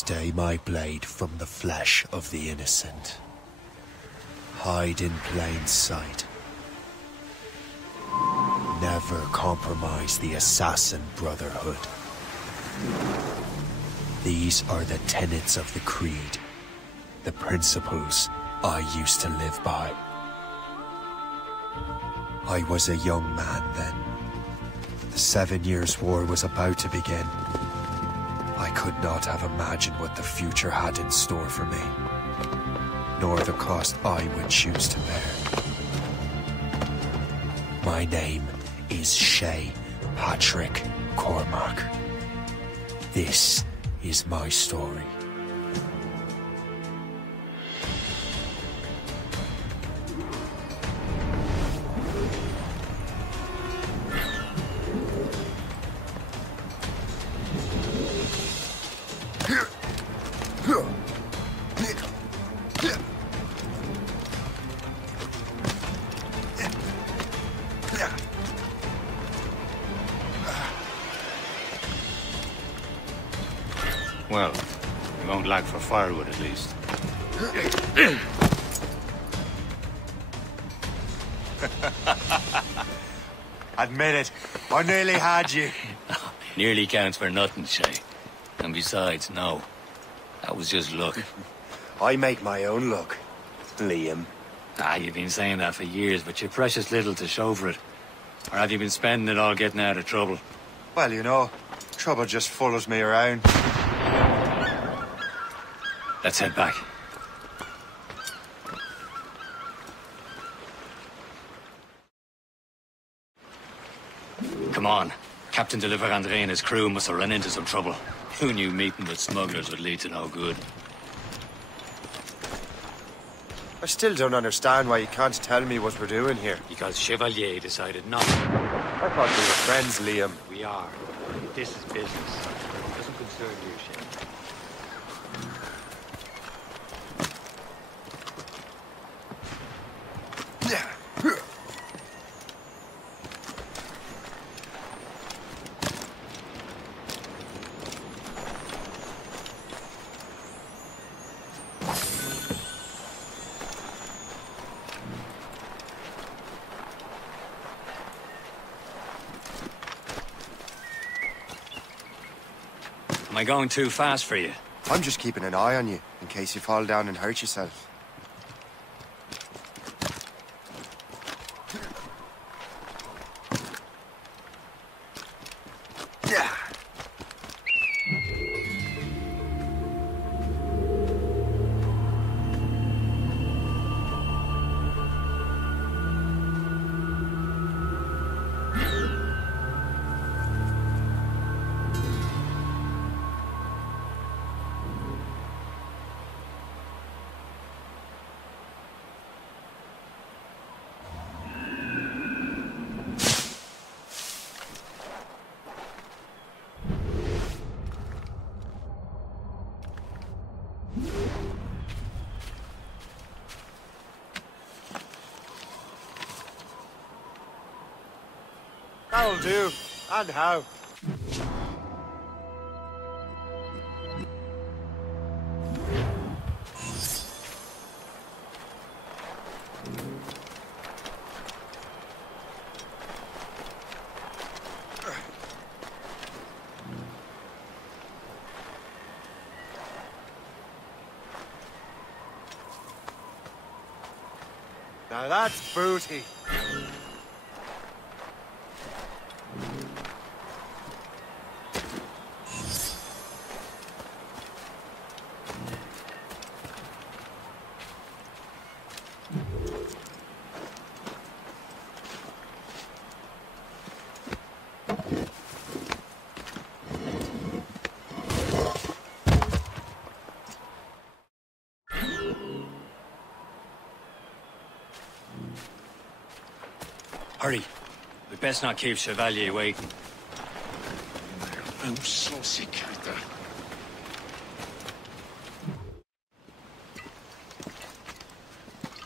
Stay my blade from the flesh of the innocent. Hide in plain sight. Never compromise the Assassin Brotherhood. These are the tenets of the Creed, the principles I used to live by. I was a young man then. The 7 Years' War was about to begin. I could not have imagined what the future had in store for me, nor the cost I would choose to bear. My name is Shay Patrick Cormac. This is my story. Well, you won't lack for firewood, at least. Admit it, I nearly had you. Nearly counts for nothing, Shay. And besides, no. That was just luck. I make my own luck, Liam. You've been saying that for years, but you're precious little to show for it. Or have you been spending it all getting out of trouble? Well, you know, trouble just follows me around. Let's head back. Come on. Captain de la Vérendrye and his crew must have run into some trouble. Who knew meeting with smugglers would lead to no good? I still don't understand why you can't tell me what we're doing here. Because Chevalier decided not. I thought we were friends, Liam. We are. This is business. It doesn't concern you, Shay. Am I going too fast for you? I'm just keeping an eye on you, in case you fall down and hurt yourself. That'll do. And how? Now that's booty. Hurry. We best not keep Chevalier waiting. I'm so sick of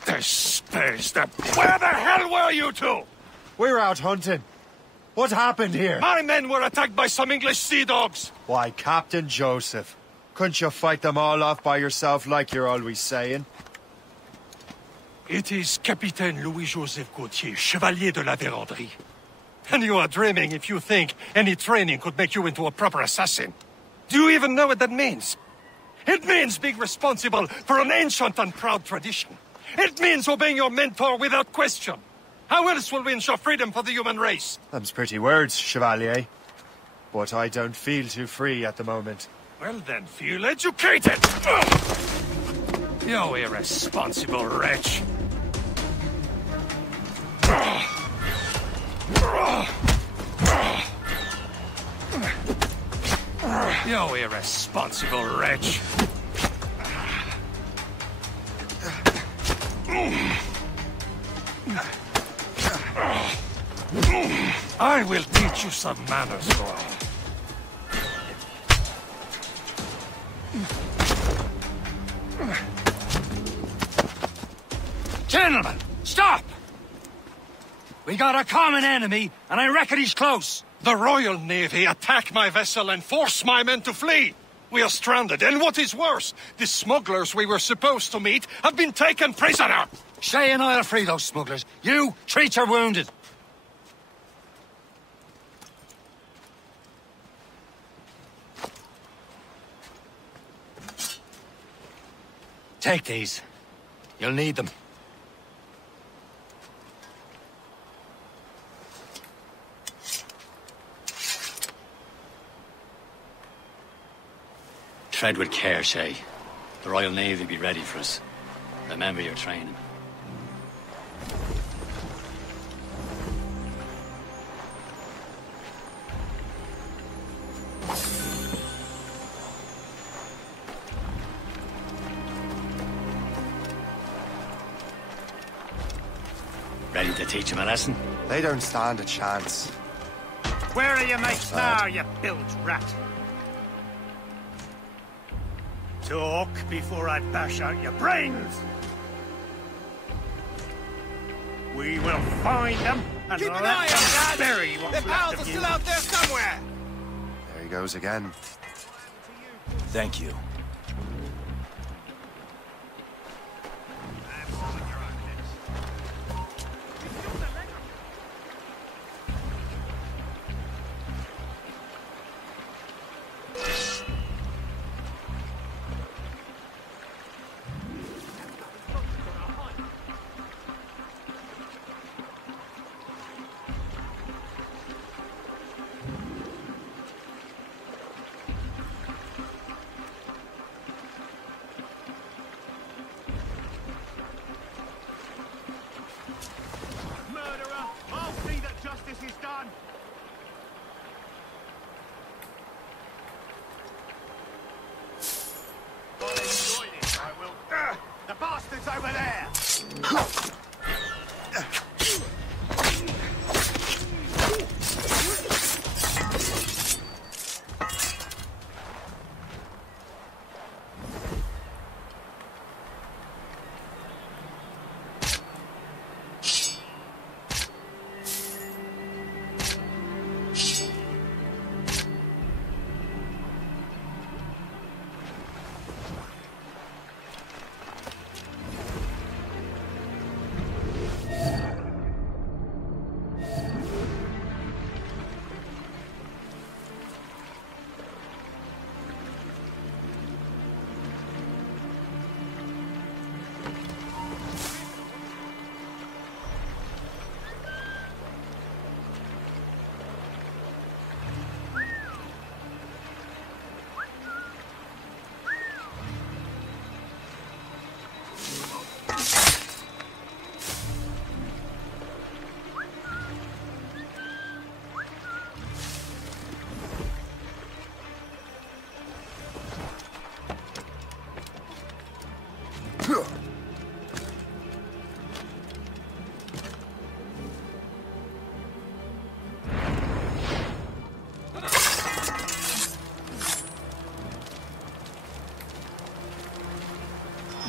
that. The space, Where the hell were you two? We're out hunting. What happened here? My men were attacked by some English sea dogs. Why, Captain Joseph. Couldn't you fight them all off by yourself like you're always saying? It is Capitaine Louis-Joseph Gauthier, Chevalier de la Vérendrye. And you are dreaming if you think any training could make you into a proper assassin. Do you even know what that means? It means being responsible for an ancient and proud tradition. It means obeying your mentor without question. How else will we ensure freedom for the human race? Them's pretty words, Chevalier. But I don't feel too free at the moment. Well then, feel educated! You irresponsible wretch! You irresponsible wretch! I will teach you some manners, boy. Gentlemen, stop! We got a common enemy, and I reckon he's close. The Royal Navy attack my vessel and force my men to flee. We are stranded, and what is worse, the smugglers we were supposed to meet have been taken prisoner. Shay and I'll free those smugglers. You, treat your wounded. Take these. You'll need them. Tread with care, Shay. The Royal Navy will be ready for us. Remember your training. Ready to teach him a lesson? They don't stand a chance. Where are your mates now, you bilge rat? Talk before I bash out your brains! We will find them and Keep an let eye them out, bury what's Their pals left are of still you. out there somewhere! There he goes again. Thank you. Murderer! I'll see that justice is done! I'll enjoy this, I will. The bastards over there!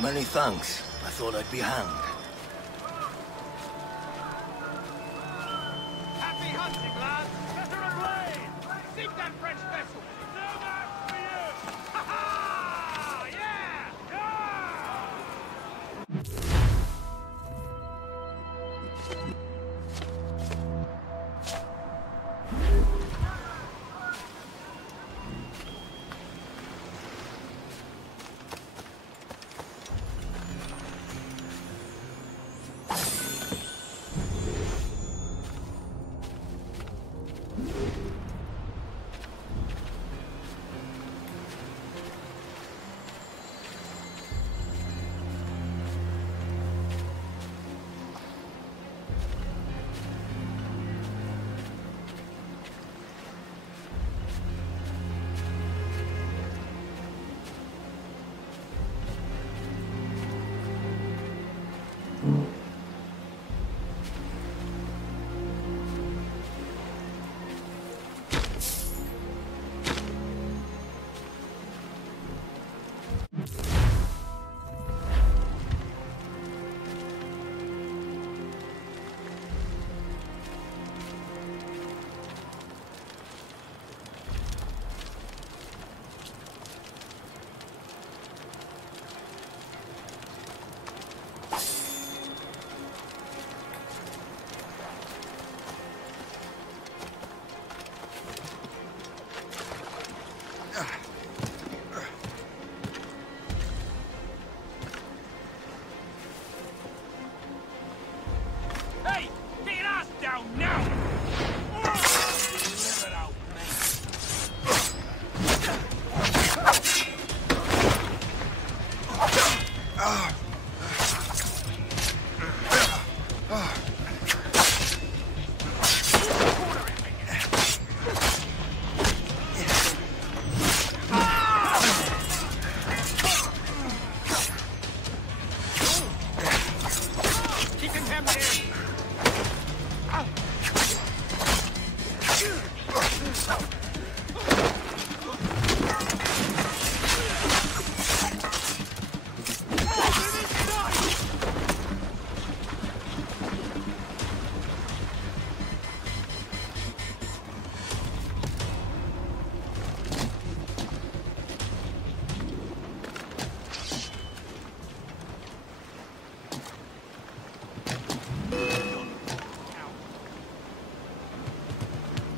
Many thanks. I thought I'd be hanged. Happy hunting, lads! Better away! Seek that French vessel! No match for you! Ha ha! Hey! Get your ass down now! Live it out, keeping him in!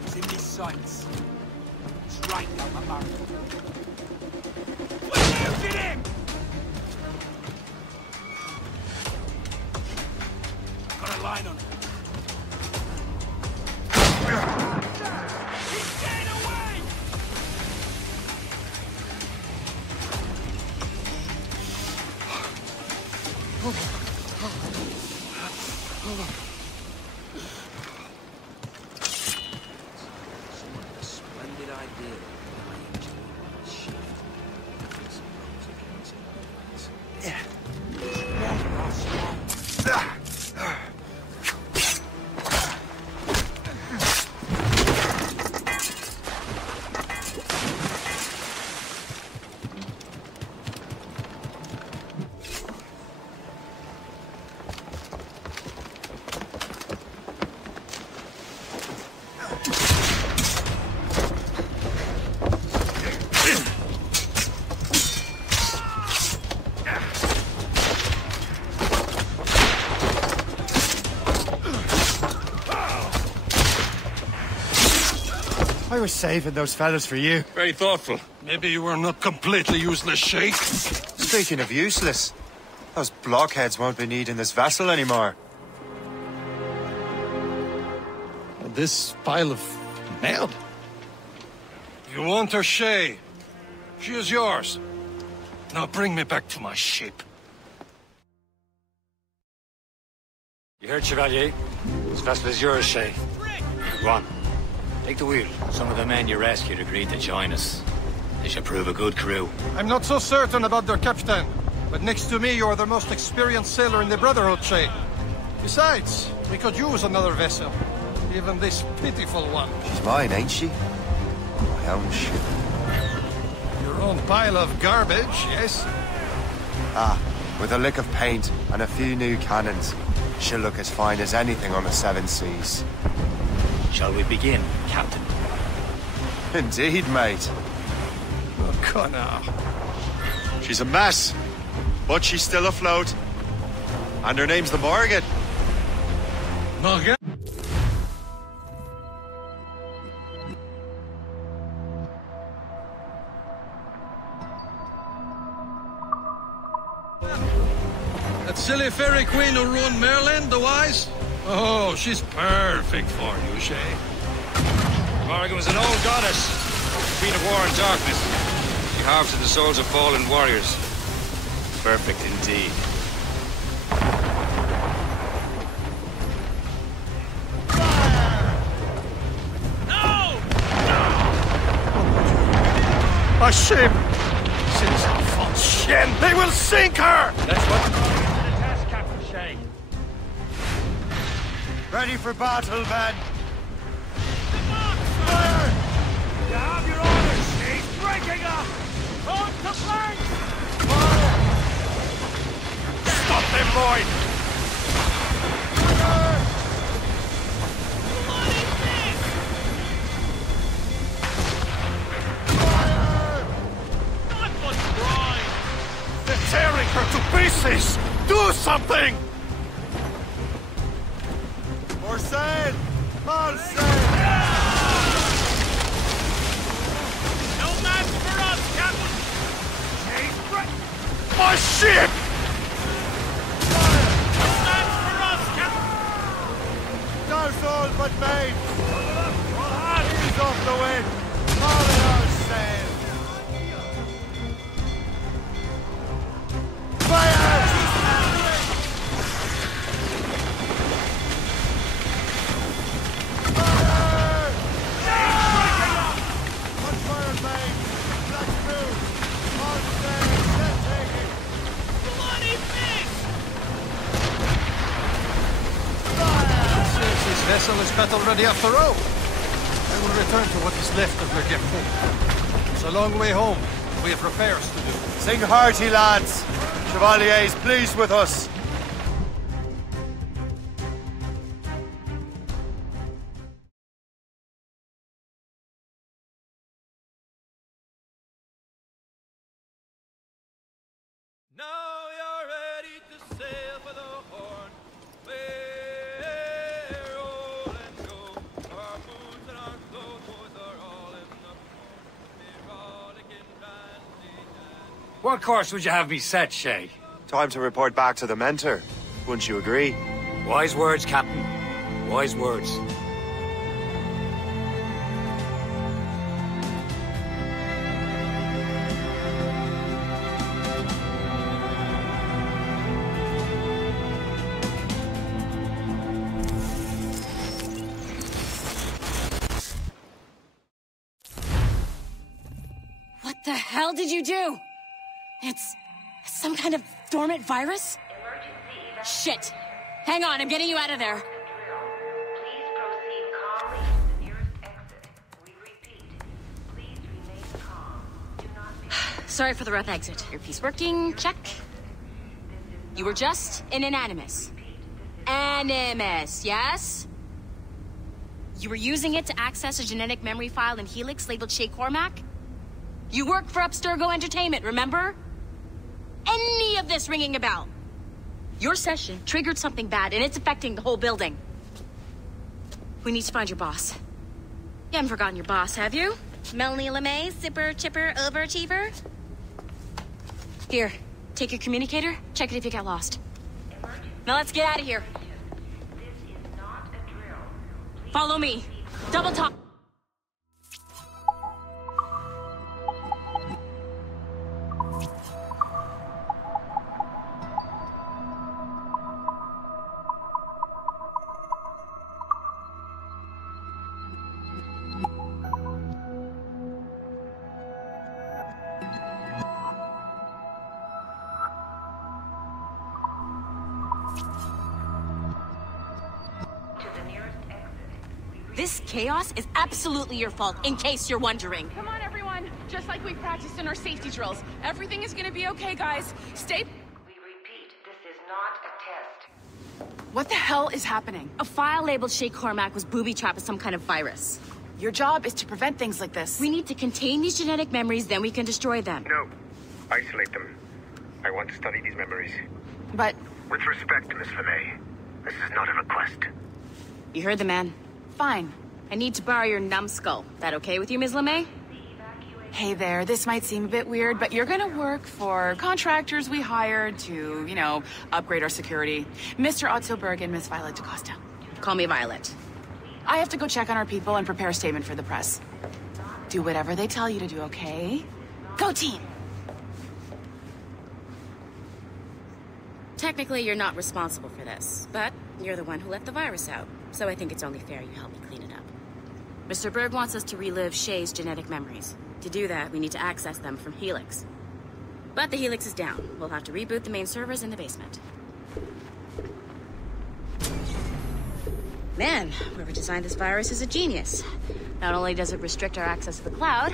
It's in his sights. Straight down the mark. Look at him! Got a line on him. He's getting away! Splendid idea. I was saving those fellas for you. Very thoughtful. Maybe you were not completely useless, Sheikh. Speaking of useless, those blockheads won't be needing this vessel anymore. This pile of mail? You want her, Shay? She is yours. Now bring me back to my ship. You heard, Chevalier? This vessel is yours, Shay. Go on. Take the wheel. Some of the men you rescued agreed to join us. They should prove a good crew. I'm not so certain about their captain, but next to me you're the most experienced sailor in the Brotherhood, Shay. Besides, we could use another vessel. Even this pitiful one. She's mine, ain't she? My own ship. Your own pile of garbage, yes? Ah, with a lick of paint and a few new cannons, she'll look as fine as anything on the Seven Seas. Shall we begin, Captain? Indeed, mate. Oh, Connor. She's a mess, but she's still afloat. And her name's the Morgan. Morgan? That silly fairy queen who ruined Merlin, the Wise? Oh, she's perfect for you, Shay. Morrigan was an old goddess, queen of war and darkness. She harvested the souls of fallen warriors. Perfect indeed. A ship! Since Fontaine, they will sink her! That's what brought you to the task, Captain Shay. Ready for battle, men! Fire! You have your orders. She's breaking up! On to flank! Fire! Stop them, boy! They're tearing her to pieces! Do something! For sail! All sail! No match for us, Captain! She's breaking... My ship! No match for us, Captain! Douse all but main! All hands! Ease off the wind! All in our sail! Fire! Vessel is battle ready after all. I will return to what is left of Le Guerfou. It's a long way home. We have repairs to do. Sing hearty, lads. Chevalier is pleased with us. Now you're ready to sail for the Horn. Roll and go. Our boots and our clothes, boys, are all in the port. We're rollicking, randy, dandy. What course would you have me set, Shay? Time to report back to the mentor. Wouldn't you agree? Wise words, Captain. Wise words. What the hell did you do? It's some kind of dormant virus? Shit! Hang on, I'm getting you out of there. Please proceed calmly to the nearest exit. We repeat, please remain calm. Do not be... Sorry for the rough exit. Earpiece working, check. You were just in an Animus. Animus, yes? You were using it to access a genetic memory file in Helix labeled Shay Cormac? You worked for Abstergo Entertainment, remember? Any of this ringing a bell? Your session triggered something bad, and it's affecting the whole building. We need to find your boss. You haven't forgotten your boss, have you? Melanie LeMay, zipper, chipper, overachiever? Here, take your communicator, check it if you got lost. Now let's get out of here. This is not a drill. Please Follow me. Double top. This chaos is absolutely your fault, in case you're wondering. Come on, everyone. Just like we practiced in our safety drills. Everything is gonna be okay, guys. Stay... We repeat, this is not a test. What the hell is happening? A file labeled Shay Cormac was booby-trapped with some kind of virus. Your job is to prevent things like this. We need to contain these genetic memories, then we can destroy them. No. Isolate them. I want to study these memories. But... With respect, Miss LeMay, this is not a request. You heard the man. fine. I need to borrow your numbskull. That okay with you, Ms. LeMay? Hey there, this might seem a bit weird, but you're gonna work for contractors we hired to, you know, upgrade our security. Mr. Otto Berg and Miss Violet DaCosta. Call me Violet. I have to go check on our people and prepare a statement for the press. Do whatever they tell you to do, okay? Go team! Technically, you're not responsible for this, but you're the one who let the virus out, so I think it's only fair you help me clean it up. Mr. Berg wants us to relive Shay's genetic memories. To do that, we need to access them from Helix. But the Helix is down. We'll have to reboot the main servers in the basement. Man, whoever designed this virus is a genius. Not only does it restrict our access to the cloud,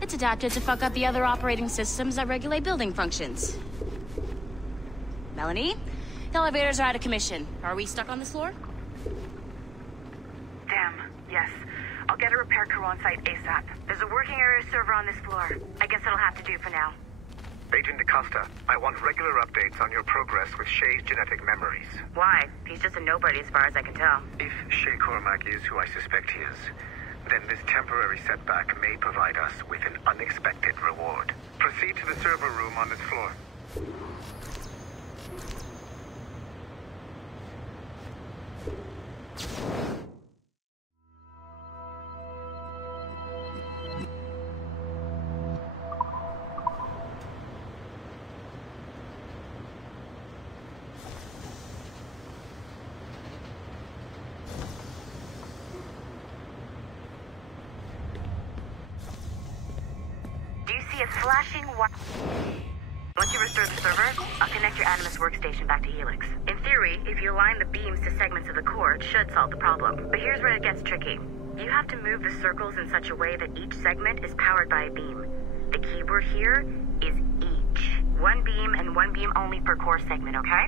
it's adapted to fuck up the other operating systems that regulate building functions. Melanie? The elevators are out of commission. Are we stuck on this floor? Damn, yes. I'll get a repair crew on site ASAP. There's a working area server on this floor. I guess it'll have to do for now. Agent DaCosta, I want regular updates on your progress with Shay's genetic memories. Why? He's just a nobody as far as I can tell. If Shay Cormac is who I suspect he is, then this temporary setback may provide us with an unexpected reward. Proceed to the server room on this floor. Flashing Once you restore the server, I'll connect your Animus workstation back to Helix. In theory, if you align the beams to segments of the core, it should solve the problem. But here's where it gets tricky. You have to move the circles in such a way that each segment is powered by a beam. The keyword here is each. One beam and one beam only per core segment, okay?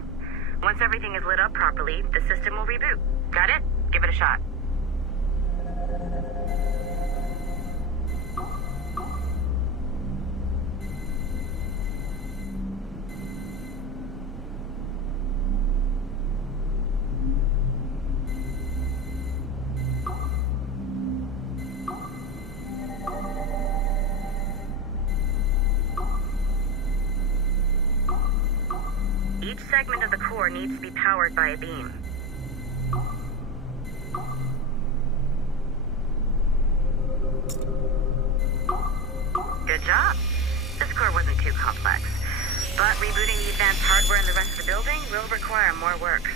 Once everything is lit up properly, the system will reboot. Got it? Give it a shot. Each segment of the core needs to be powered by a beam. Good job. This core wasn't too complex, but rebooting the advanced hardware in the rest of the building will require more work.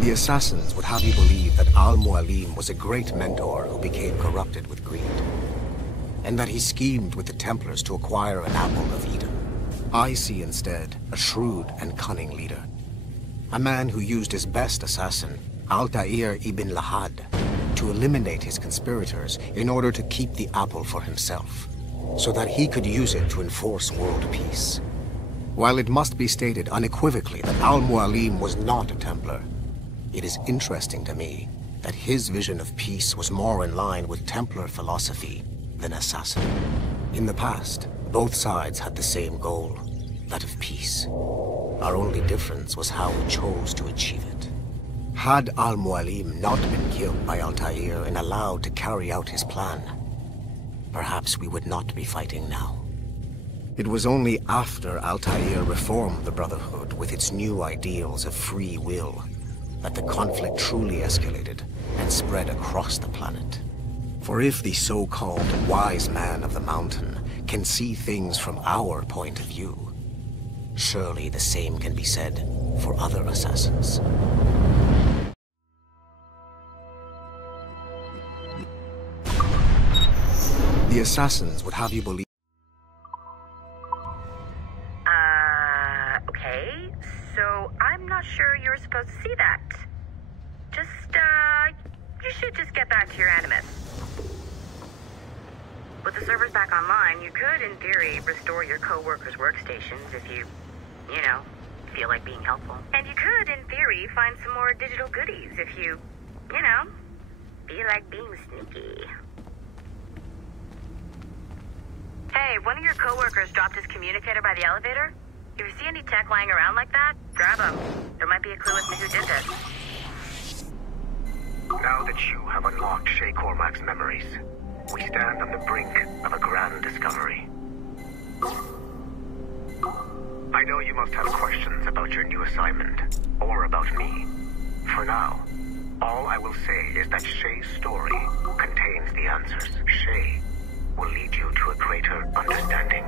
The assassins would have you believe that Al-Mualim was a great mentor who became corrupted with greed, and that he schemed with the Templars to acquire an apple of Eden. I see instead a shrewd and cunning leader, a man who used his best assassin, Altair ibn Lahad, to eliminate his conspirators in order to keep the apple for himself, so that he could use it to enforce world peace. While it must be stated unequivocally that Al-Mualim was not a Templar, it is interesting to me that his vision of peace was more in line with Templar philosophy than assassin. In the past, both sides had the same goal, that of peace. Our only difference was how we chose to achieve it. Had Al-Mualim not been killed by Altair and allowed to carry out his plan, perhaps we would not be fighting now. It was only after Altair reformed the Brotherhood with its new ideals of free will that the conflict truly escalated and spread across the planet. For if the so-called wise man of the mountain can see things from our point of view, surely the same can be said for other assassins. The assassins would have you believe... Okay, so I'm not sure you're supposed to see that. You should just get back to your Animus. With the servers back online, you could, in theory, restore your co-workers' workstations if you feel like being helpful. And you could, in theory, find some more digital goodies if you feel like being sneaky. Hey, one of your co-workers dropped his communicator by the elevator. If you see any tech lying around like that, grab them. There might be a clue as to who did this. Now that you have unlocked Shay Cormac's memories, we stand on the brink of a grand discovery. I know you must have questions about your new assignment, or about me. For now, all I will say is that Shay's story contains the answers. Shay will lead you to a greater understanding.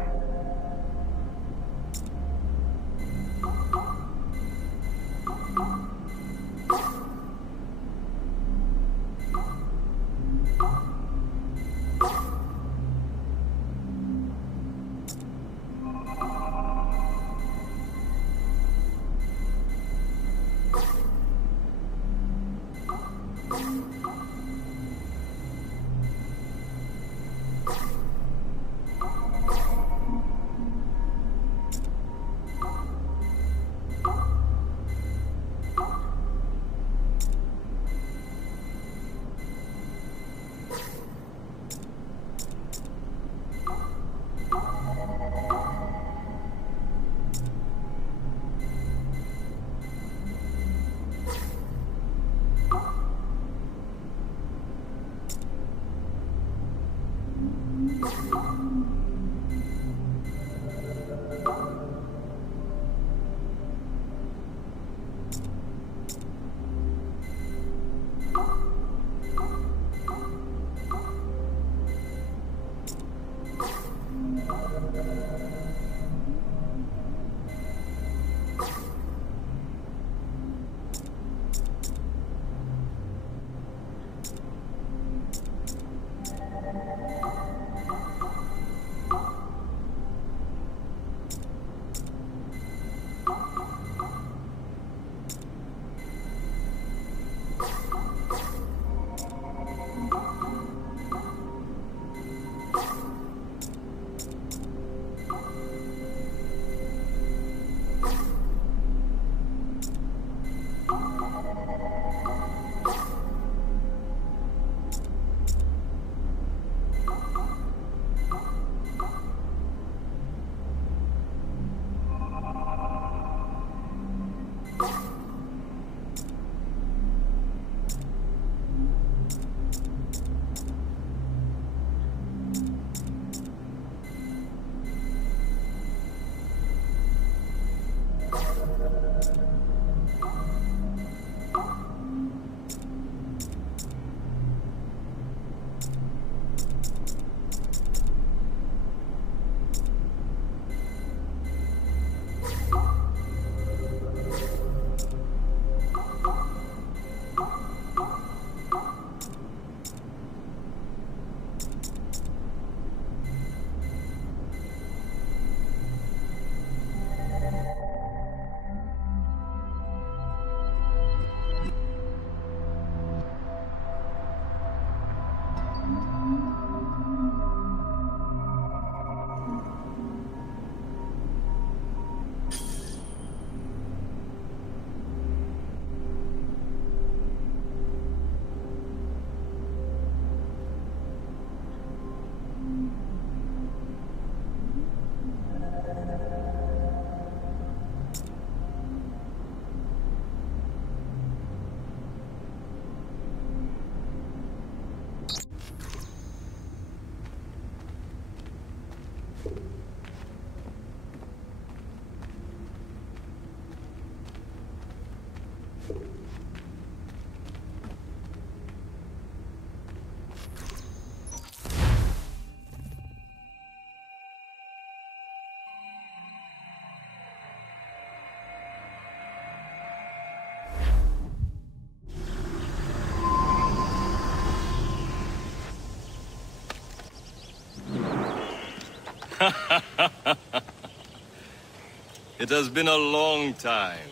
It has been a long time.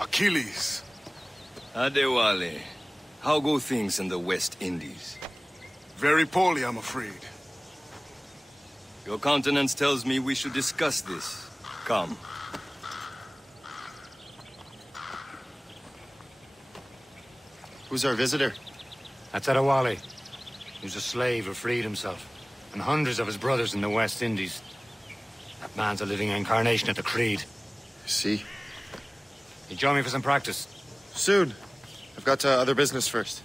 Achilles. Adewale, how go things in the West Indies? Very poorly, I'm afraid. Your countenance tells me we should discuss this. Come. Who's our visitor? That's Adewale. He's a slave who freed himself, and hundreds of his brothers in the West Indies. That man's a living incarnation of the Creed. See? You join me for some practice? Soon. I've got other business first.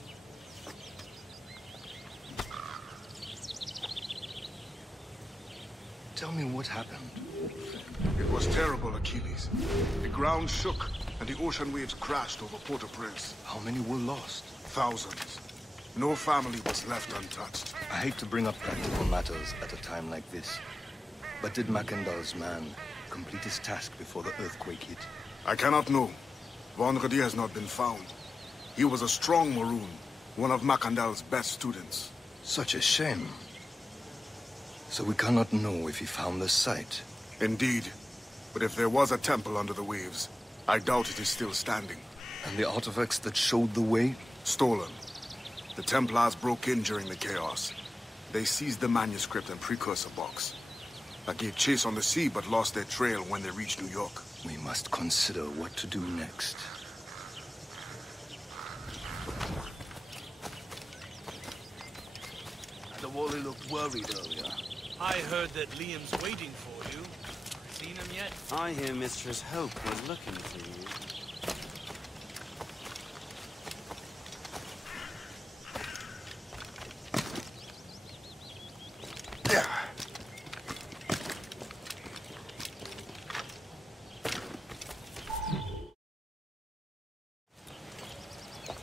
Tell me what happened. It was terrible, Achilles. The ground shook, and the ocean waves crashed over Port-au-Prince. How many were lost? Thousands. No family was left untouched. I hate to bring up practical matters at a time like this. But did Macandal's man complete his task before the earthquake hit? I cannot know. Vendredi has not been found. He was a strong Maroon, one of Macandal's best students. Such a shame. So we cannot know if he found the site. Indeed. But if there was a temple under the waves, I doubt it is still standing. And the artifacts that showed the way? Stolen. The Templars broke in during the chaos. They seized the manuscript and precursor box. I gave chase on the sea, but lost their trail when they reached New York. We must consider what to do next. The Wally looked worried earlier. I heard that Liam's waiting for you. Seen him yet? I hear Mistress Hope was looking for you.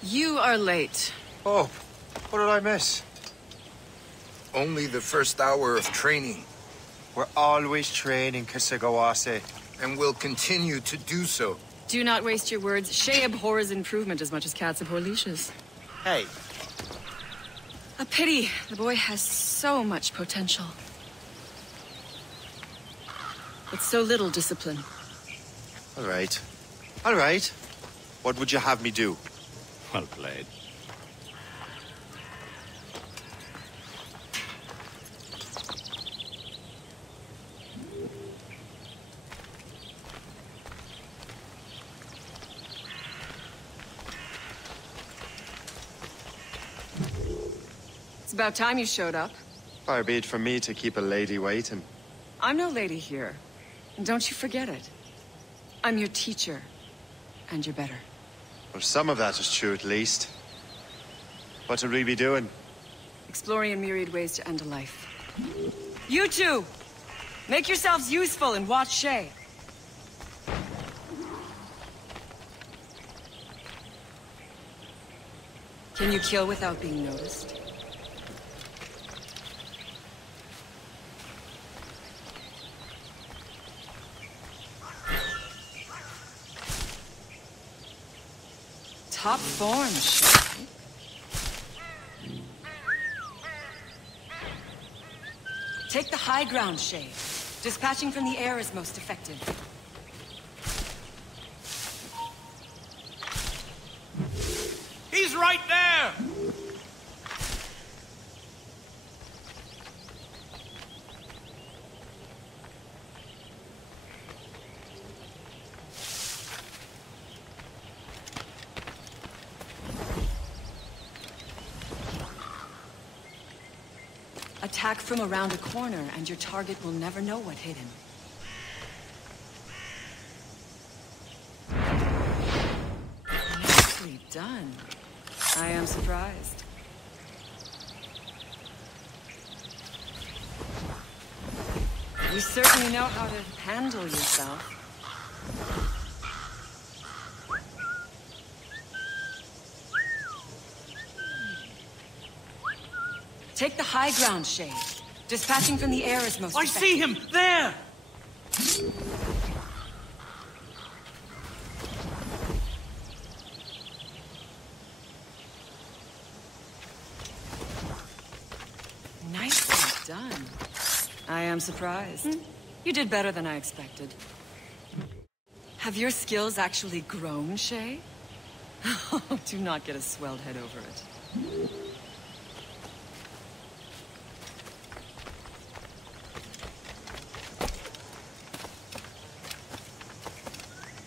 You are late. Oh, what did I miss? Only the first hour of training. We're always training, Kasagawase. And will continue to do so. Do not waste your words. Shay abhors improvement as much as cats abhor leashes. Hey. A pity. The boy has so much potential. But so little discipline. All right. All right. What would you have me do? Well played. It's about time you showed up. Far be it from me to keep a lady waiting. I'm no lady here. And don't you forget it. I'm your teacher. And you're better. Well, some of that is true, at least. What would we be doing? Exploring a myriad ways to end a life. You two! Make yourselves useful and watch Shay. Can you kill without being noticed? Top form, Shay. Take the high ground, Shay. Dispatching from the air is most effective. He's right there! Attack from around a corner, and your target will never know what hit him. Nicely done. I am surprised. You certainly know how to handle yourself. Take the high ground, Shay. Dispatching from the air is most effective. I see him! There! Nicely done. I am surprised. You did better than I expected. Have your skills actually grown, Shay? Do not get a swelled head over it.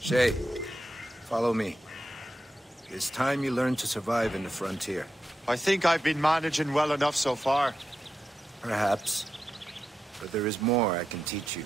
Shay, follow me. It's time you learn to survive in the frontier. I think I've been managing well enough so far. Perhaps. But there is more I can teach you.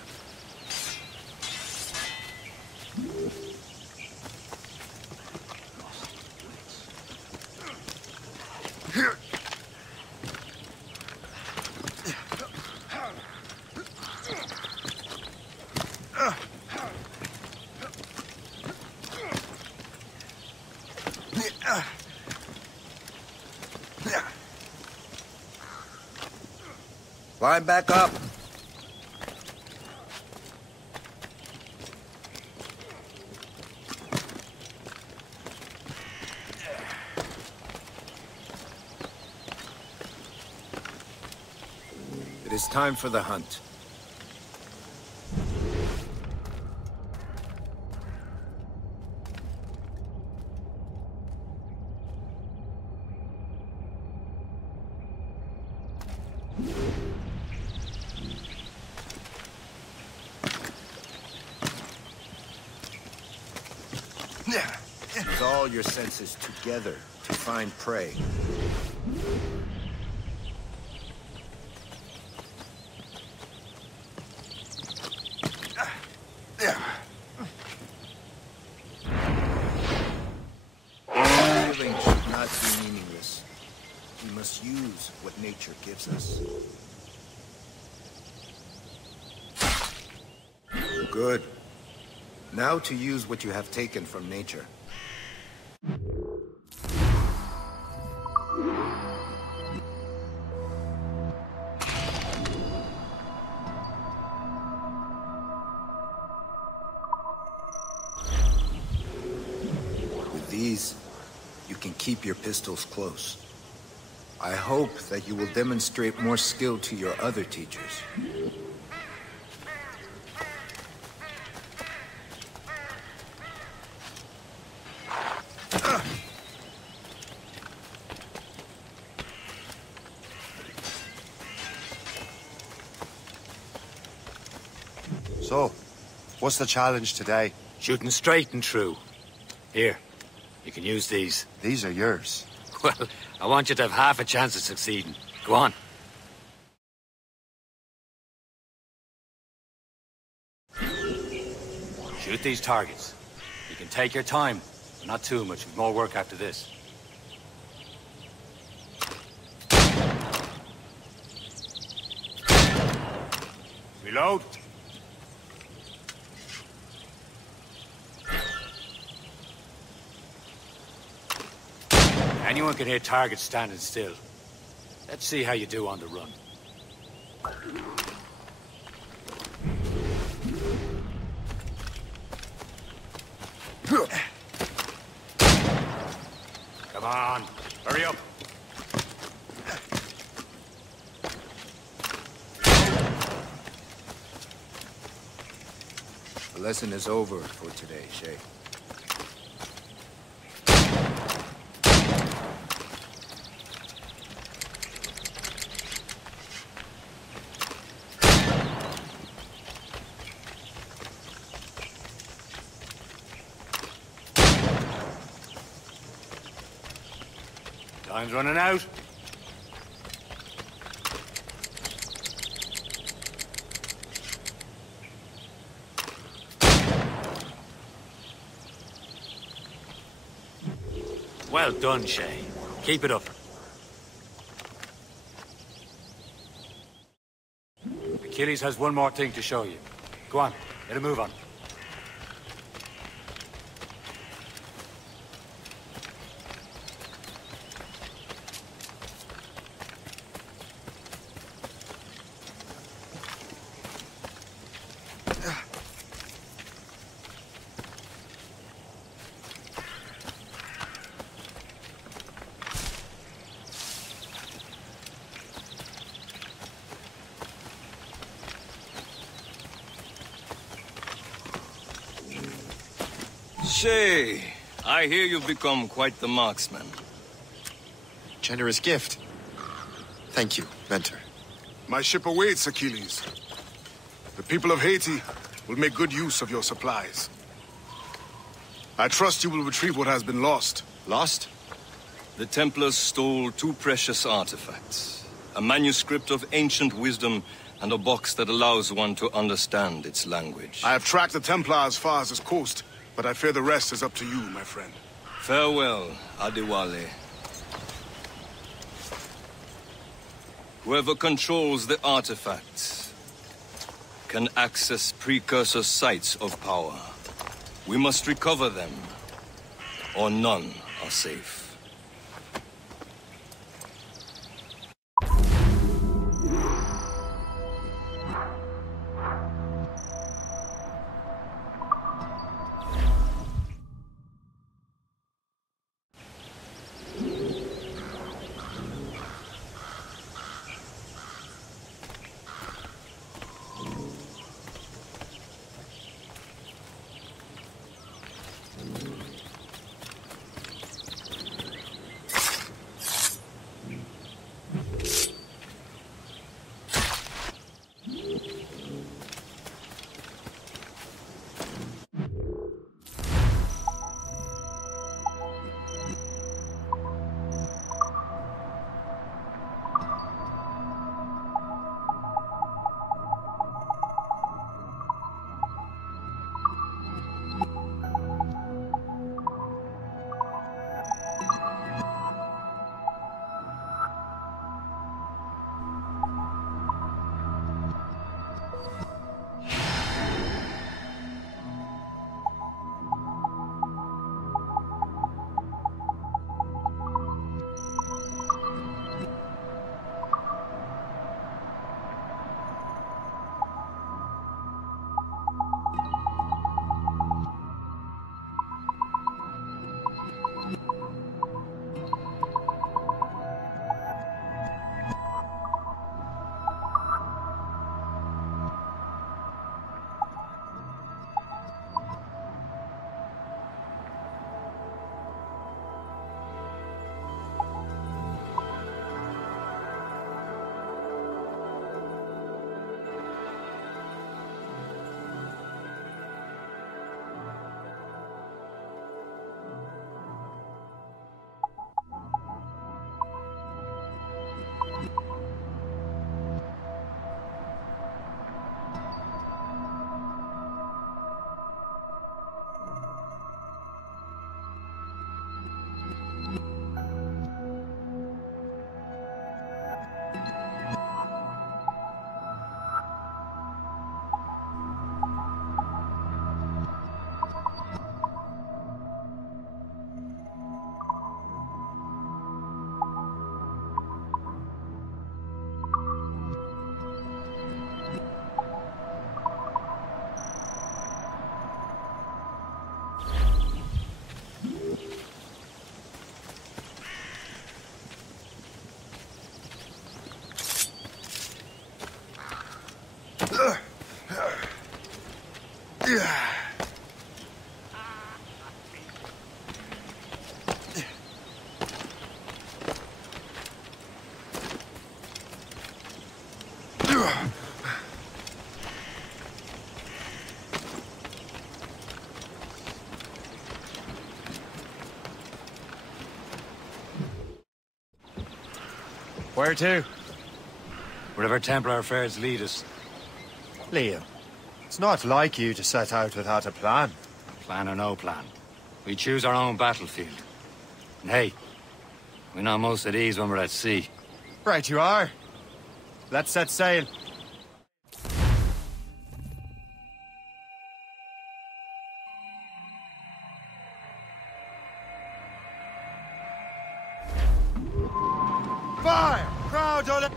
Climb back up. It is time for the hunt. Use all your senses together to find prey. Killing should not be meaningless. We must use what nature gives us. Good. Now to use what you have taken from nature. With these, you can keep your pistols close. I hope that you will demonstrate more skill to your other teachers. So, what's the challenge today? Shooting straight and true. Here, you can use these. These are yours. Well, I want you to have half a chance of succeeding. Go on. Shoot these targets. You can take your time, but not too much. More work after this. Reload. Anyone can hit targets standing still. Let's see how you do on the run. Come on, hurry up. The lesson is over for today, Shay. Time's running out. Well done, Shay. Keep it up. Achilles has one more thing to show you. Go on, get a move on. Shay, I hear you've become quite the marksman. Generous gift. Thank you, Mentor. My ship awaits, Achilles. The people of Haiti will make good use of your supplies. I trust you will retrieve what has been lost. Lost? The Templars stole 2 precious artifacts. A manuscript of ancient wisdom and a box that allows one to understand its language. I have tracked the Templar as far as this coast, but I fear the rest is up to you, my friend. Farewell, Adewale. Whoever controls the artifacts can access precursor sites of power. We must recover them, or none are safe. Where to? Wherever Templar affairs lead us. Liam, it's not like you to set out without a plan. Plan or no plan. We choose our own battlefield. And hey, we know most of these when we're at sea. Right you are. Let's set sail. Fire! Crowd on it!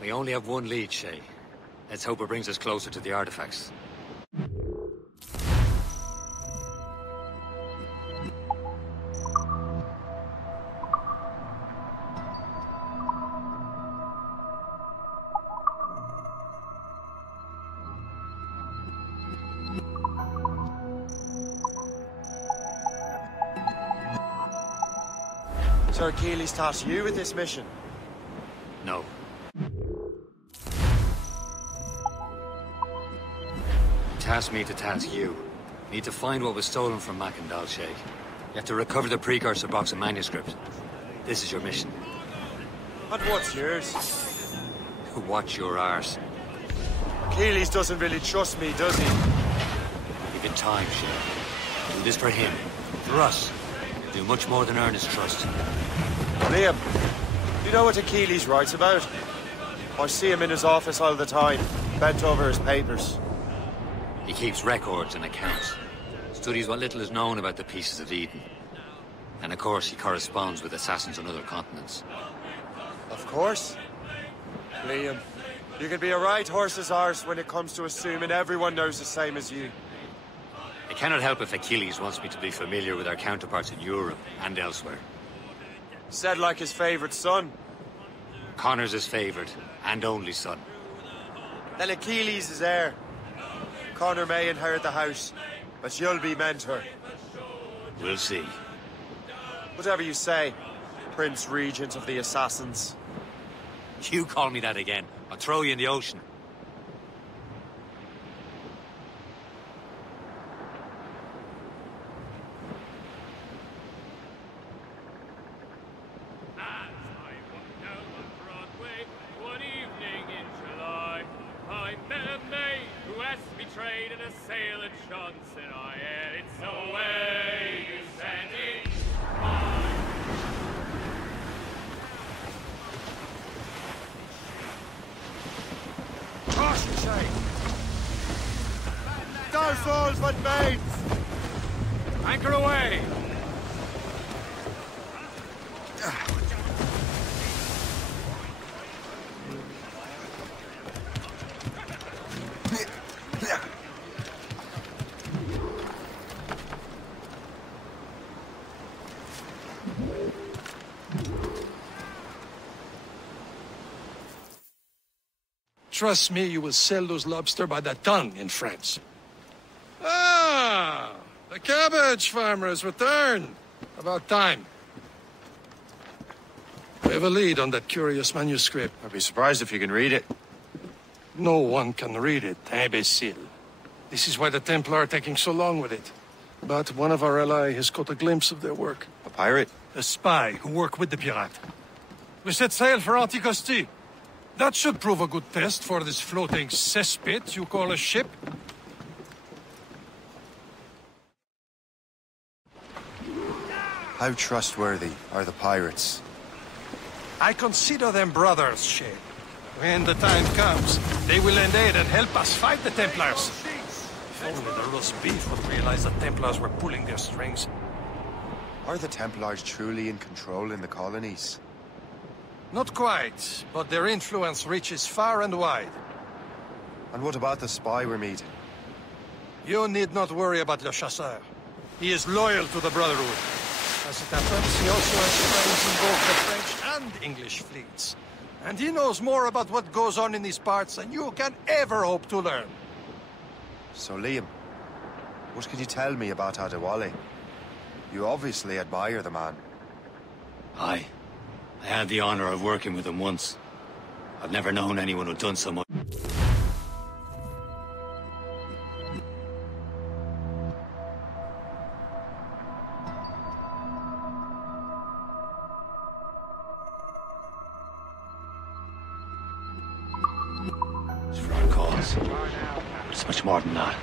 We only have one lead, Shay. Let's hope it brings us closer to the artifacts. Sir Keeley's tasked you with this mission? No. Task me to task you. Need to find what was stolen from Mackandal, Shay. You have to recover the precursor box of manuscript. This is your mission. And what's yours? Watch your arse. Keeley's doesn't really trust me, does he? Give it time, Shay. Do this for him. For us. Do much more than earn his trust. Liam, you know what Achilles writes about? I see him in his office all the time, bent over his papers. He keeps records and accounts. studies what little is known about the Pieces of Eden. And of course, he corresponds with assassins on other continents. Of course. Liam, you can be a right horse's arse when it comes to assuming everyone knows the same as you. I cannot help if Achilles wants me to be familiar with our counterparts in Europe and elsewhere. Said like his favorite son. Connor's his favorite and only son. Then Achilles is heir. Connor may inherit the house, but you'll be mentor. We'll see. Whatever you say, Prince Regent of the Assassins. You call me that again, I'll throw you in the ocean. No souls but maids! Anchor away! Trust me, you will sell those lobster by the ton in France. Ah! The cabbage farmer has returned. About time. We have a lead on that curious manuscript. I'd be surprised if you can read it. No one can read it, imbecile. This is why the Templar are taking so long with it. But one of our allies has caught a glimpse of their work. A pirate? A spy who worked with the pirate. We set sail for Anticosti. That should prove a good test for this floating cesspit you call a ship. How trustworthy are the pirates? I consider them brothers, Shay. When the time comes, they will lend aid and help us fight the Templars. If only the roast beef would realize the Templars were pulling their strings. Are the Templars truly in control in the colonies? Not quite, but their influence reaches far and wide. And what about the spy we're meeting? You need not worry about Le Chasseur. He is loyal to the Brotherhood. As it happens, he also has friends in both the French and English fleets. And he knows more about what goes on in these parts than you can ever hope to learn. So, Liam, what can you tell me about Adewale? You obviously admire the man. Aye. I had the honor of working with him once. I've never known anyone who'd done so much. It's for our cause. It's much more than that.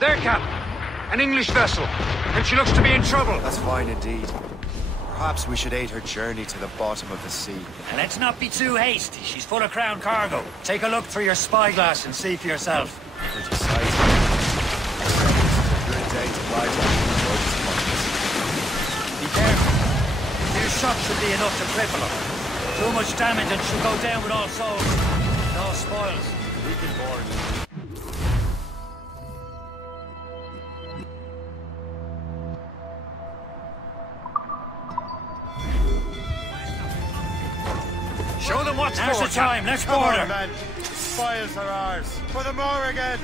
There, Cap! An English vessel, and she looks to be in trouble. That's fine indeed. Perhaps we should aid her journey to the bottom of the sea. And let's not be too hasty. She's full of crown cargo. Take a look through your spyglass and see for yourself. Pretty sight. This is a good day to ride on the George's pockets. Be careful. A few shots should be enough to cripple her. Too much damage and she'll go down with all souls. No spoils. We can board. Show them what's Now's the time. Let's board her. Men. The spoils are ours. For the Morrigan.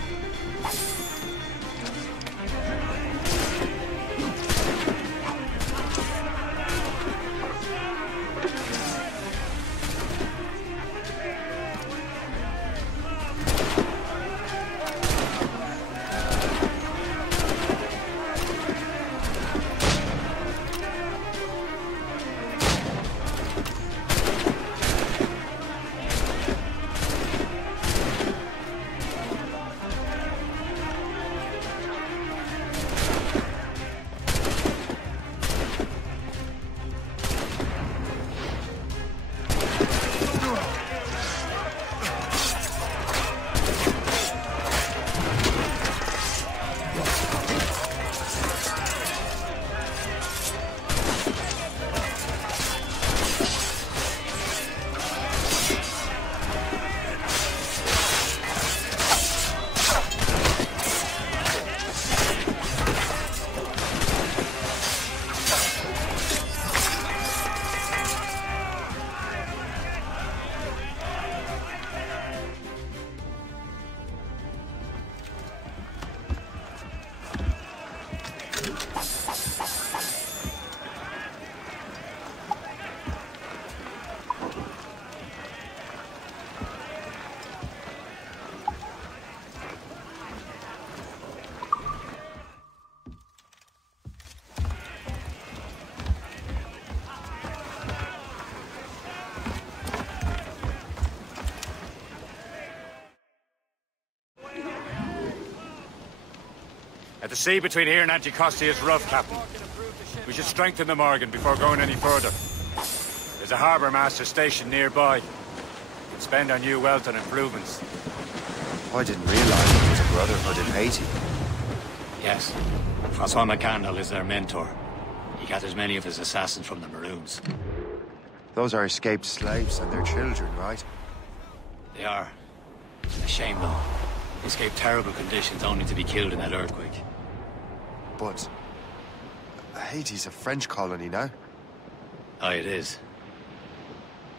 The sea between here and Anticosti is rough, Captain. We should strengthen the Morgan before going any further. There's a harbour master stationed nearby. We can spend our new wealth on improvements. I didn't realize there was a brotherhood in Haiti. Yes. Francois McCandle is their mentor. He gathers many of his assassins from the Maroons. Those are escaped slaves and their children, right? They are. A shame, though. They escaped terrible conditions only to be killed in that earthquake. But Haiti's a French colony now. Aye, it is.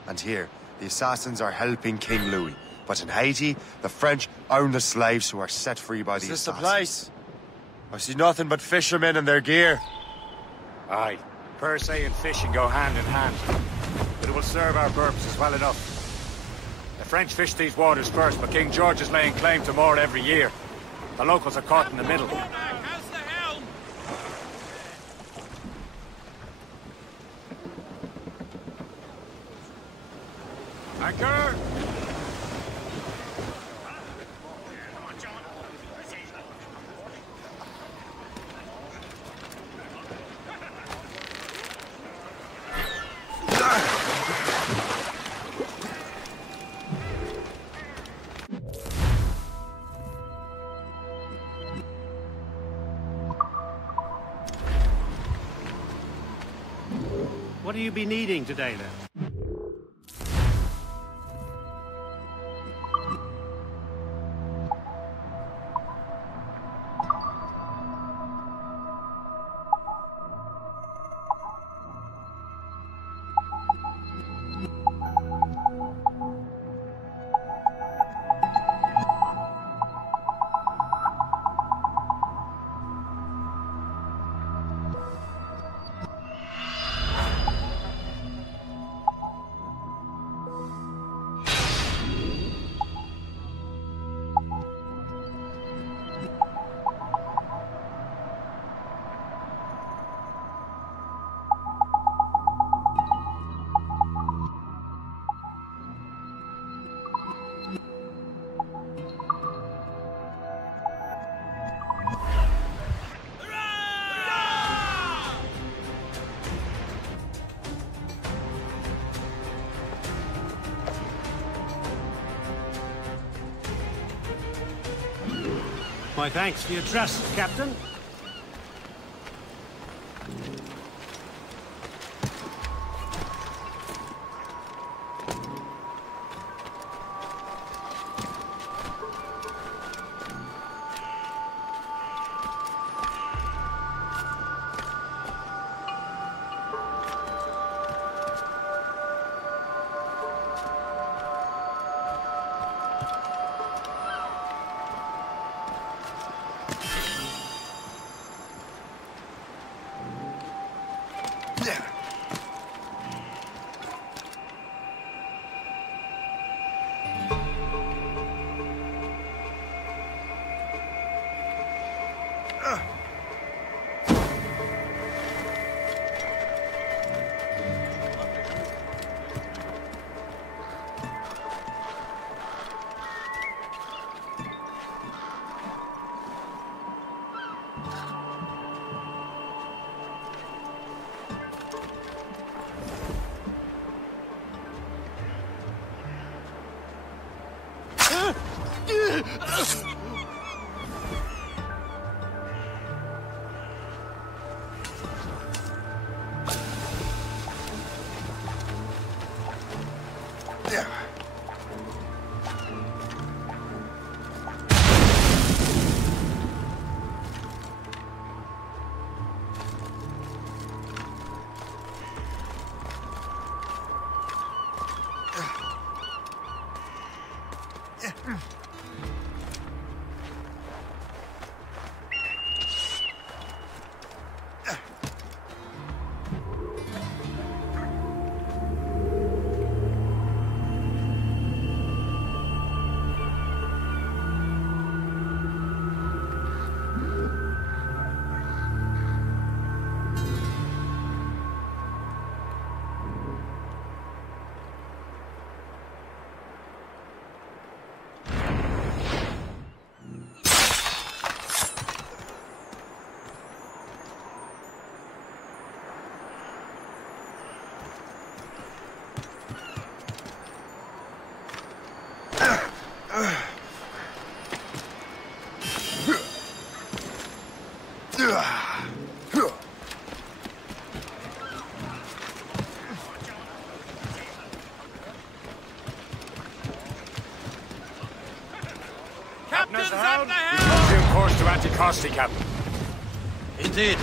And here, the assassins are helping King Louis. But in Haiti, the French own the slaves who are set free by the assassins. Is this the place? I see nothing but fishermen and their gear. Aye. Per se and fishing go hand in hand. But it will serve our purposes well enough. The French fish these waters first, but King George is laying claim to more every year. The locals are caught in the middle. Anchor! What do you be needing today, then? My thanks for your trust, Captain. Captain's at the We consume course to Anticosti, Captain. Indeed.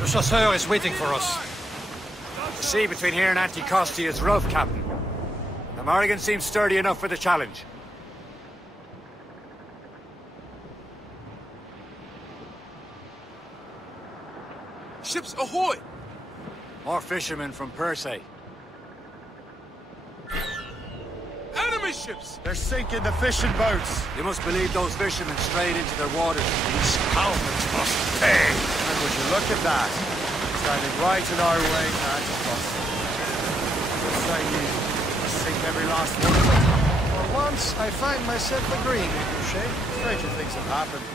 The chasseur is waiting for us. The sea between here and Anticosti is rough, Captain. The Morrigan seems sturdy enough for the challenge. Ships ahoy! More fishermen from Persay. Enemy ships! They're sinking the fishing boats. You must believe those fishermen strayed into their waters. These scoundrels must pay. And would you look at that? Standing right in our way to Anticosti. What say you? Sink every last one of them. For once, I find myself agreeing with you, Shay. Stranger things have happened.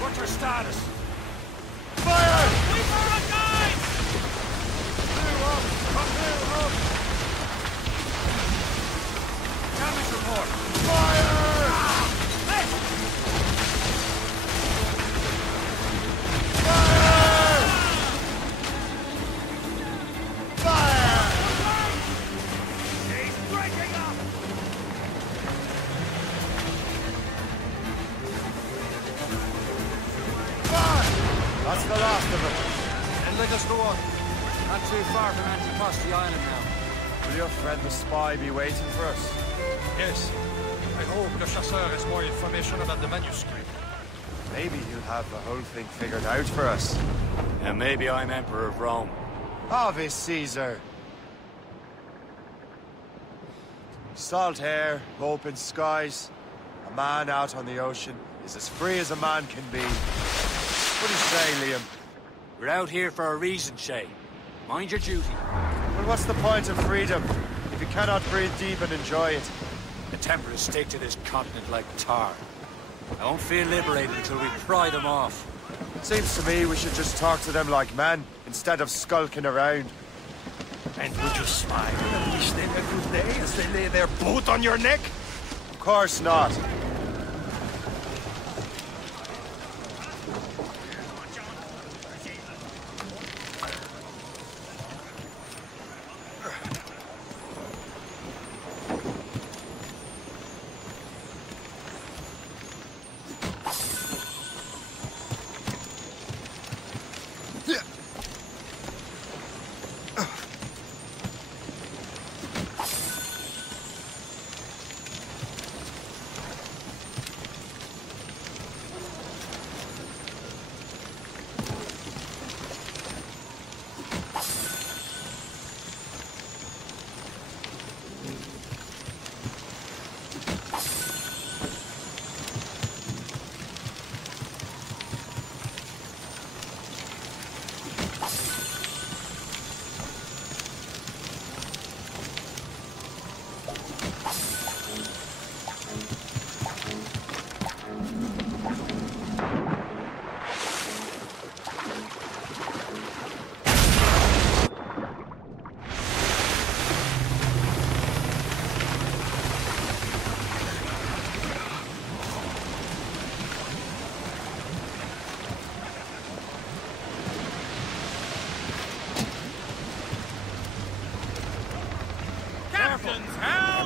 What's our status? Fire! Wait for us, guys! Damage report. That's the last of them. And let us go on. Not too far from Anticosti Island now. Will your friend the spy be waiting for us? Yes. I hope the chasseur has more information about the manuscript. Maybe he'll have the whole thing figured out for us. And maybe I'm Emperor of Rome. Ave Caesar. Salt air, open skies. A man out on the ocean is as free as a man can be. What do you say, Liam? We're out here for a reason, Shay. Mind your duty. Well, what's the point of freedom if you cannot breathe deep and enjoy it? The Templars stick to this continent like tar. I won't feel liberated until we pry them off. Seems to me we should just talk to them like men, instead of skulking around. And would you smile and wish them a good day as they lay their boot on your neck? Of course not.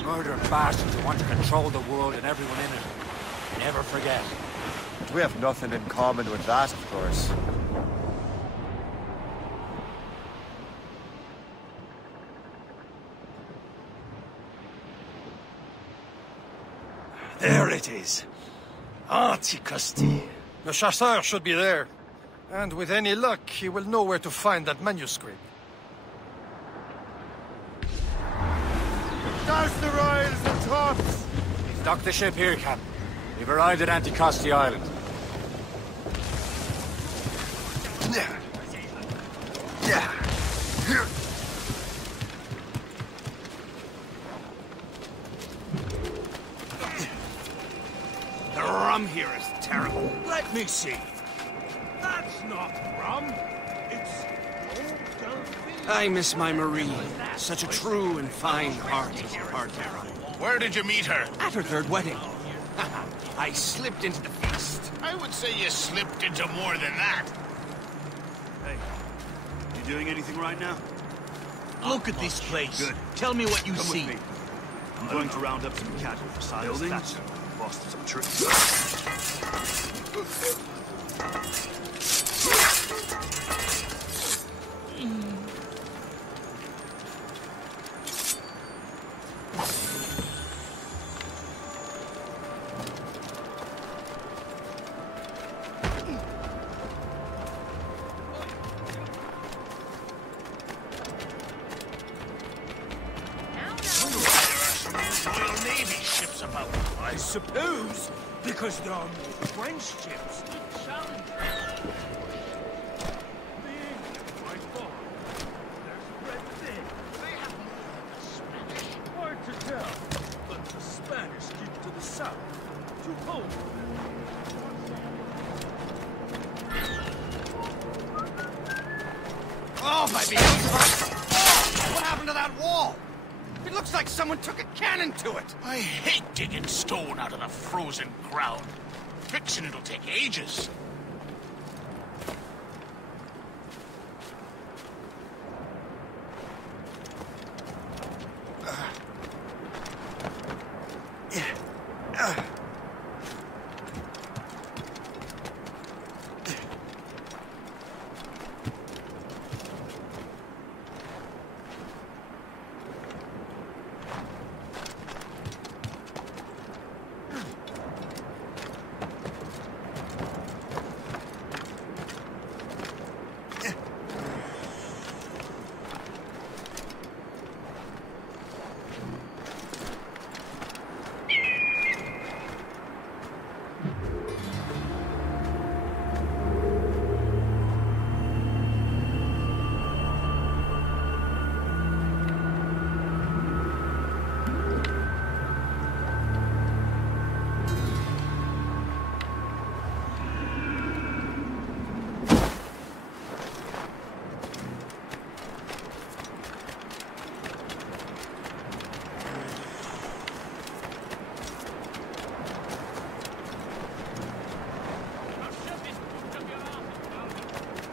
Murdering bastards who want to control the world and everyone in it. Never forget. We have nothing in common with that, of course. There it is. Anticosti. The chasseur should be there. And with any luck, he will know where to find that manuscript. Douse the royals and tops! Dock the ship here, Captain. We've arrived at Anticosti Island. The rum here is terrible. Let me see. That's not rum. It's Eau Delphine. I miss my Marie. Such a true and fine heart as a heart arrow. Where did you meet her? At her third wedding. I slipped into the feast. I would say you slipped into more than that. Hey, you doing anything right now? Look at this place. Good. Tell me what you Come see. with me. I'm going to round up some cattle for Silas Thatcher. Lost some tricks. I suppose, because they're French ships. Hard to tell, but the Spanish keep to the south, to hold. Oh, my Beelzebub! Oh, what happened to that wall? It looks like someone took a cannon to it. I hate digging stone out of the frozen ground. Fixing it'll take ages.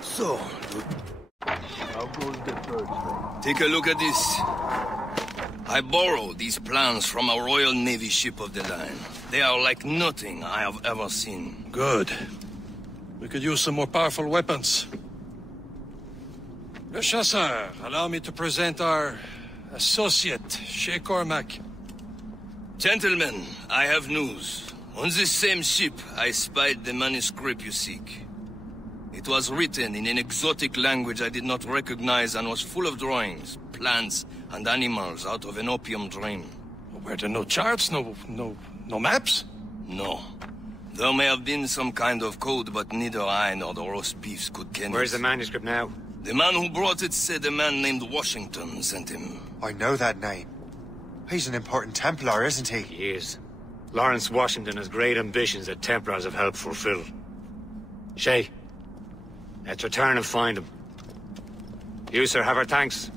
So, take a look at this. I borrowed these plans from a Royal Navy ship of the line. They are like nothing I have ever seen. Good. We could use some more powerful weapons. Le Chasseur, allow me to present our associate, Shay Cormac. Gentlemen, I have news. On this same ship, I spied the manuscript you seek. It was written in an exotic language I did not recognize and was full of drawings, plants, and animals out of an opium dream. Were there no charts, no maps? No. There may have been some kind of code, but neither I nor the roast beefs could ken it. Where's the manuscript now? The man who brought it said a man named Washington sent him. I know that name. He's an important Templar, isn't he? He is. Lawrence Washington has great ambitions that Templars have helped fulfill. Shay, let's return and find him. You, sir, have our thanks.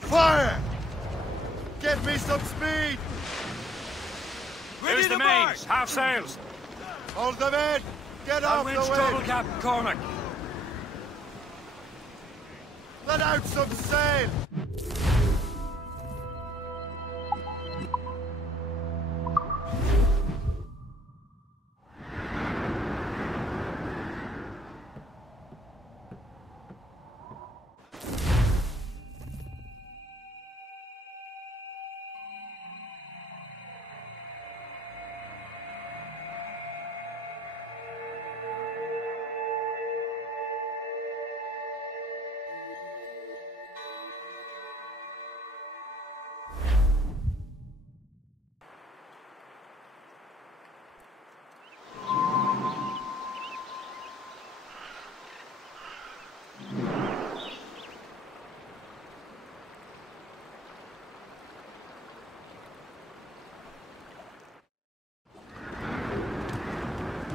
Fire! Get me some speed! Here's the mains, half sails. Hold them in! Get off the winch wind! double, Captain Cormac. Let out some sail!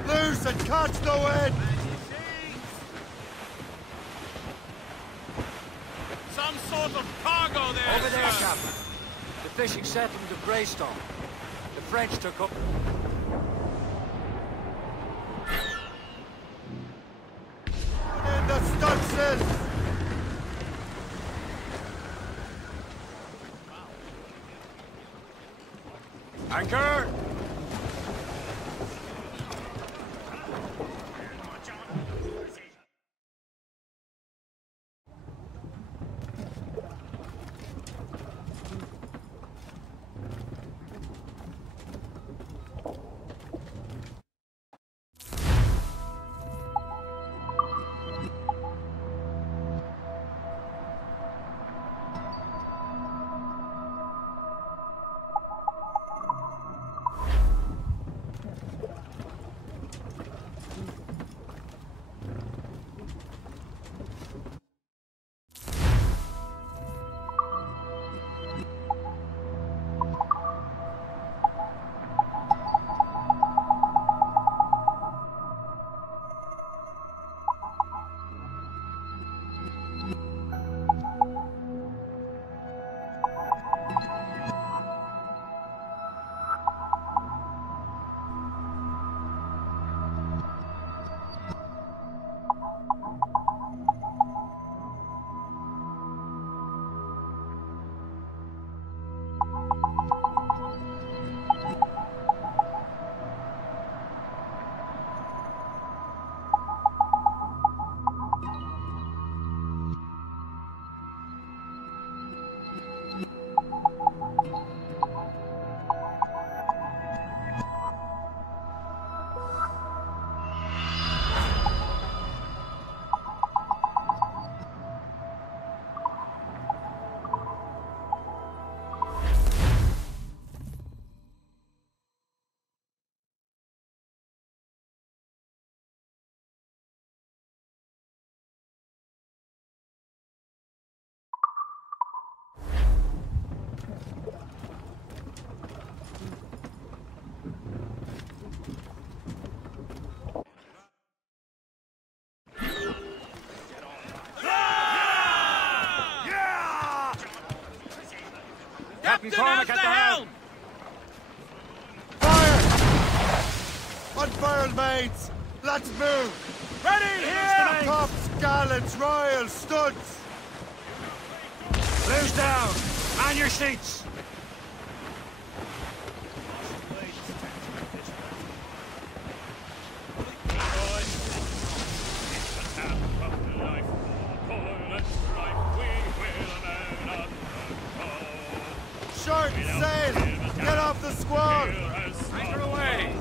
Loose and catch the wind! Some sort of cargo there, Over there, sir. Captain. The fishing settlement of Greystone. The French took up... In the stunsails! Anchor! Captain Cormac at the helm! Fire! Unfurled, mates! Let's move! Ready here! Tops, gallants, royals, studs! Blues down! Man your seats! Short sail! Get off the squall! Anchor away!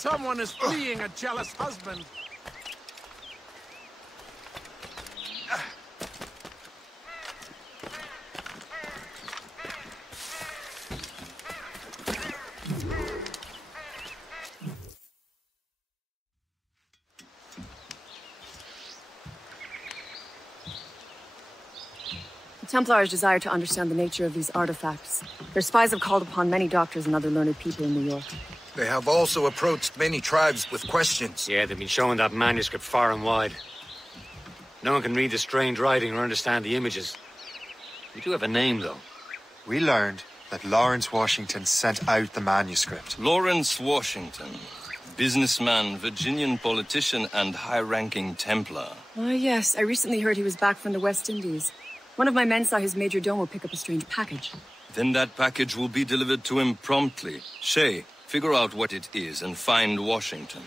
Someone is fleeing a jealous husband. Templars desire to understand the nature of these artifacts. Their spies have called upon many doctors and other learned people in New York. They have also approached many tribes with questions. Yeah, they've been showing that manuscript far and wide. No one can read the strange writing or understand the images. You do have a name, though. We learned that Lawrence Washington sent out the manuscript. Lawrence Washington. Businessman, Virginian politician, and high-ranking Templar. Oh, yes. I recently heard he was back from the West Indies. One of my men saw his major domo pick up a strange package. Then that package will be delivered to him promptly. Shay, figure out what it is and find Washington.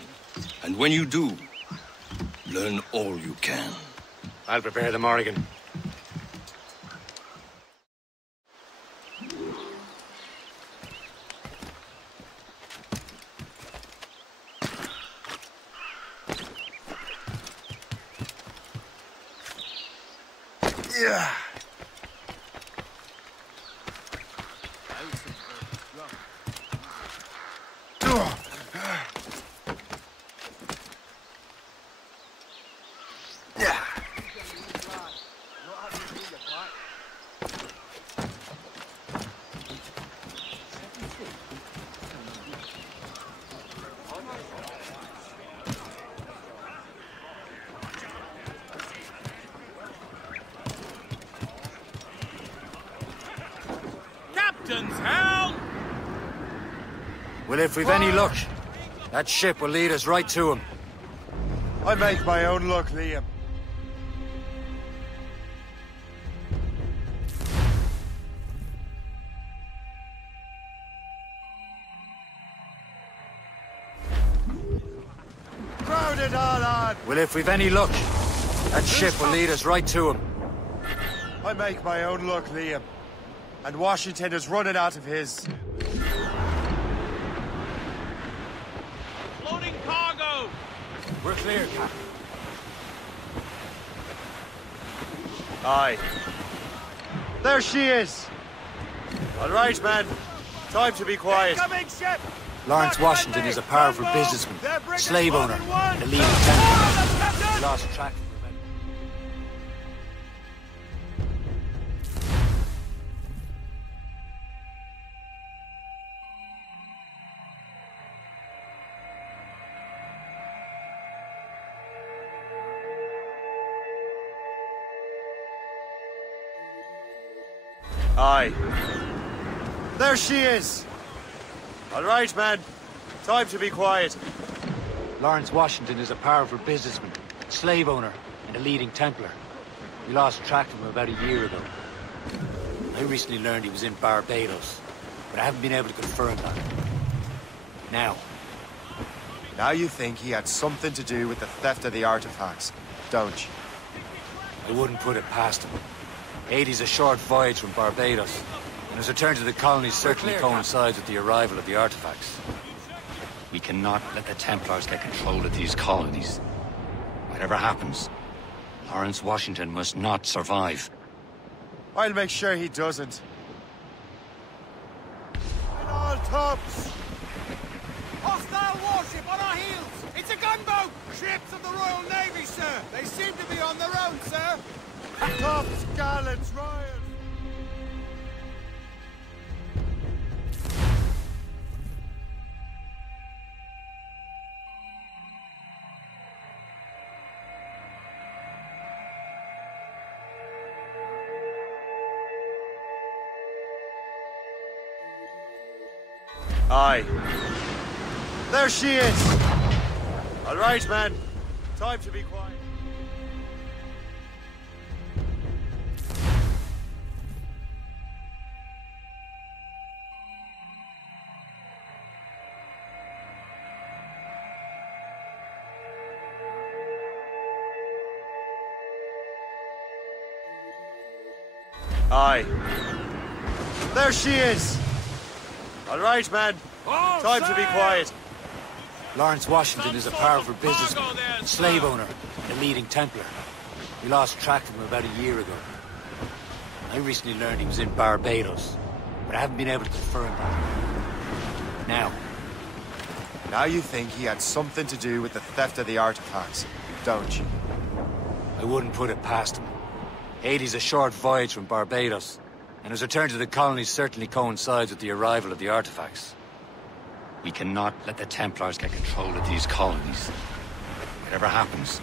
And when you do, learn all you can. I'll prepare the Morrigan. Yeah. Captain's helm! Well, if we've any luck, that ship will lead us right to him. I make my own luck, Liam. Crowd it all on! Well, if we've any luck, that ship will lead us right to him. I make my own luck, Liam. And Washington is running out of his. Loading cargo! We're clear, Captain. Aye. There she is! All right, man. Time to be quiet. Incoming ship! Lawrence Washington is a powerful businessman, slave owner, and a leading Templar. We lost track of him. Aye. There she is! All right, man. Time to be quiet. Lawrence Washington is a powerful businessman, slave owner, and a leading Templar. We lost track of him about a year ago. I recently learned he was in Barbados, but I haven't been able to confirm that. Now you think he had something to do with the theft of the artifacts, don't you? I wouldn't put it past him. Haiti's a short voyage from Barbados, and his return to the colonies certainly coincides with the arrival of the artifacts. We cannot let the Templars get control of these colonies. Whatever happens, Lawrence Washington must not survive. I'll make sure he doesn't. In all tops! Hostile warship on our heels! It's a gunboat! Ships of the Royal Navy, sir! They seem to be on their own, sir! Tops, gallants, royals! Aye. There she is! All right, man. Time to be quiet. Aye. There she is! All right, man. Time to be quiet. Lawrence Washington is a powerful businessman, slave owner, and a leading Templar. We lost track of him about a year ago. I recently learned he was in Barbados, but I haven't been able to confirm that. Now you think he had something to do with the theft of the artifacts, don't you? I wouldn't put it past him. Haiti's a short voyage from Barbados, and his return to the colonies certainly coincides with the arrival of the artifacts. We cannot let the Templars get control of these colonies. Whatever happens,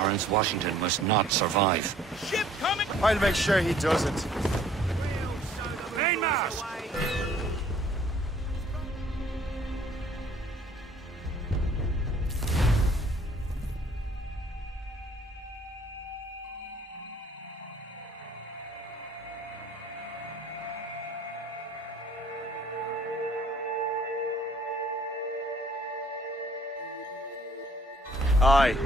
Lawrence Washington must not survive. Ship coming! I'll make sure he doesn't. Mainmast! Aye.